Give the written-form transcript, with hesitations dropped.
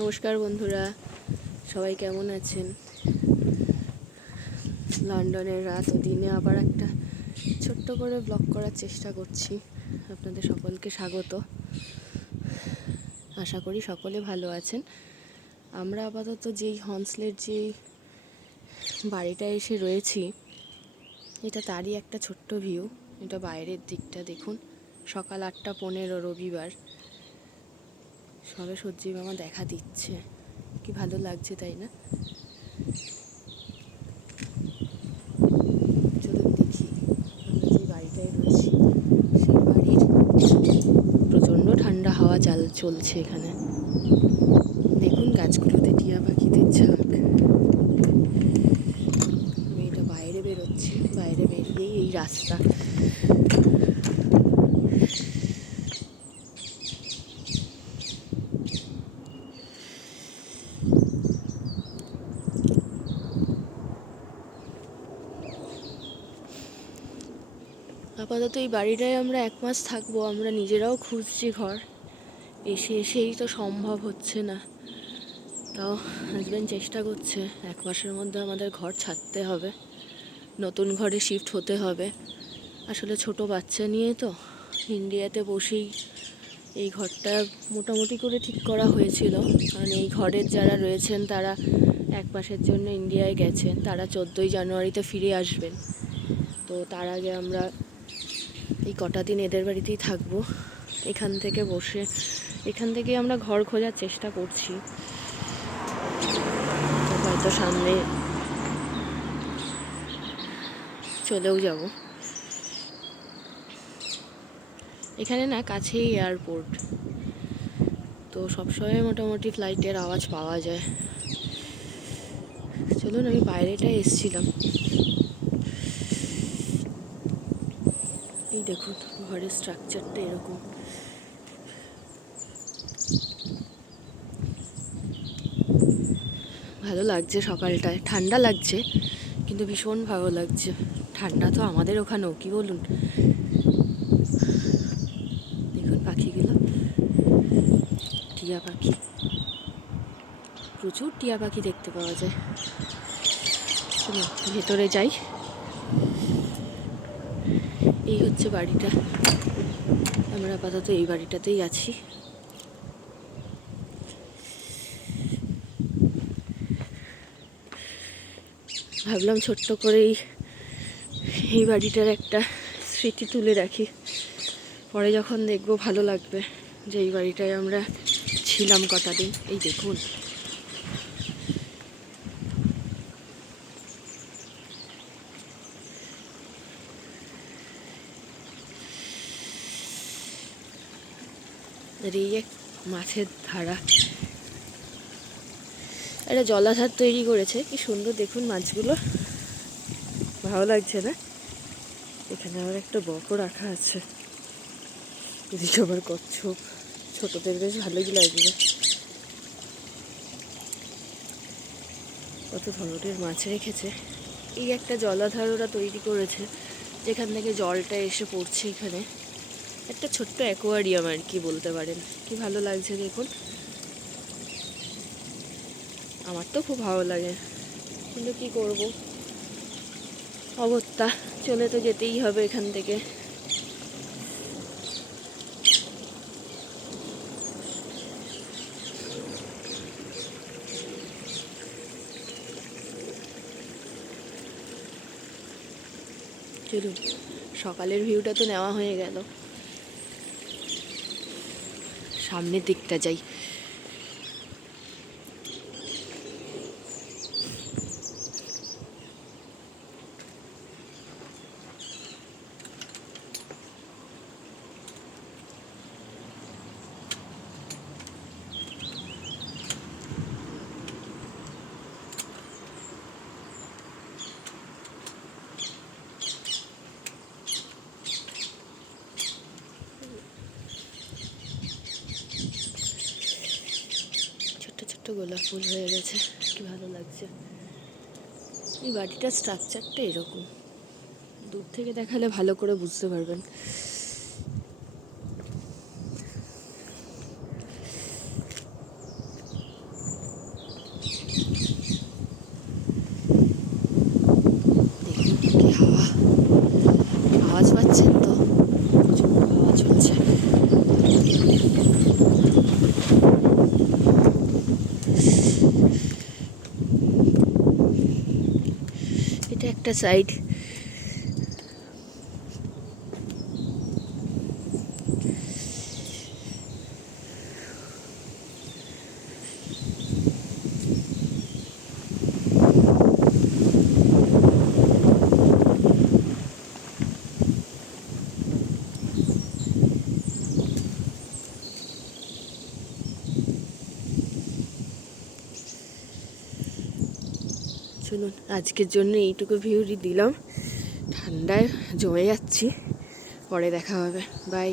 নমস্কার বন্ধুরা, সবাই কেমন আছেন? লন্ডনের রাত ও দিনে আবার একটা ছোট্ট করে ব্লগ করার চেষ্টা করছি। আপনাদের সকলকে স্বাগত। আশা করি সকলে ভালো আছেন। আমরা আপাতত যেই হন্সলের যেই বাড়িটায় এসে রয়েছি, এটা তারই একটা ছোট্ট ভিউ। এটা বাইরের দিকটা দেখুন। সকাল 8:15 রবিবার, সবে সূর্যি মামা দেখা দিচ্ছে। কি ভালো লাগছে, তাই না? চলুন দেখি আমরা যে বাড়িটায় রয়েছি সেই বাড়ির প্রচণ্ড ঠান্ডা হাওয়া চলছে এখানে। দেখুন গাছগুলোতে টিয়া পাখিদের ঝাঁক। আমি এটা বাইরে বেরোচ্ছি, বাইরে বেরিয়েই এই রাস্তা। আপাতত এই বাড়িটায় আমরা 1 মাস থাকবো। আমরা নিজেরাও খুঁজছি ঘর, এসেই তো সম্ভব হচ্ছে না। তাও হাজব্যান্ড চেষ্টা করছে। 1 মাসের মধ্যে আমাদের ঘর ছাড়তে হবে, নতুন ঘরে শিফট হতে হবে। আসলে ছোট বাচ্চা নিয়ে তো ইন্ডিয়াতে বসেই এই ঘরটা মোটামুটি করে ঠিক করা হয়েছিল। কারণ এই ঘরের যারা রয়েছেন তারা 1 মাসের জন্য ইন্ডিয়ায় গেছেন, তারা 14ই জানুয়ারিতে ফিরে আসবেন। তো তার আগে আমরা এই কটা দিন এদের বাড়িতেই থাকবো। এখান থেকে আমরা ঘর খোঁজার চেষ্টা করছি। হয়তো সামনে চলেও যাব। এখানে না কাছেই এয়ারপোর্ট, তো সবসময় মোটামুটি ফ্লাইটের আওয়াজ পাওয়া যায়। চলুন, আমি বাইরেটায় এসছিলাম। এই দেখুন ঘরের স্ট্রাকচারটা এরকম। ভালো লাগছে সকালটায়, ঠান্ডা লাগছে কিন্তু ভীষণ ভালো লাগছে। ঠান্ডা তো আমাদের ওখানেও, কি বলুন? দেখুন পাখিগুলো, টিয়া পাখি, প্রচুর টিয়া পাখি দেখতে পাওয়া যায়। ভেতরে যাই। এই হচ্ছে বাড়িটা। আমরা আপাতত এই বাড়িটাতেই আছি। ভাবলাম ছোট্ট করেই এই বাড়িটার একটা স্মৃতি তুলে রাখি, পরে যখন দেখবো ভালো লাগবে যে এই বাড়িটায় আমরা ছিলাম কটা দিন। এই দেখুন আর এই এক মাছের ধারা, একটা জলাধার তৈরি করেছে। কি সুন্দর দেখুন মাছগুলো, ভালো লাগছে না? এখানে আবার একটা বকও রাখা আছে, এদিকে আবার কচ্ছপ। ছোটদের বেশ ভালোই লাগবে। কত ধরনের মাছ রেখেছে। এই একটা জলাধার ওরা তৈরি করেছে, যেখান থেকে জলটা এসে পড়ছে এখানে। একটা ছোট্ট অ্যাকোয়ারিয়াম আর কি বলতে পারেন। কি ভালো লাগছে দেখুন। আমার তো খুব ভালো লাগে, কিন্তু কি করব, অগত্যা চলে তো যেতেই হবে এখান থেকে। চলুন, সকালের ভিউটা তো নেওয়া হয়ে গেল, সামনের দিকটা যাই। ছোট্ট ছোট্ট গোলাপ ফুল হয়ে গেছে, কি ভালো লাগছে। এই বাড়িটার স্ট্রাকচারটা এরকম, দূর থেকে দেখালে ভালো করে বুঝতে পারবেন। একটা সাইড। চলুন আজকের জন্য এইটুকু ভিউই দিলাম, ঠান্ডায় জমে যাচ্ছি, পরে দেখা হবে, বাই।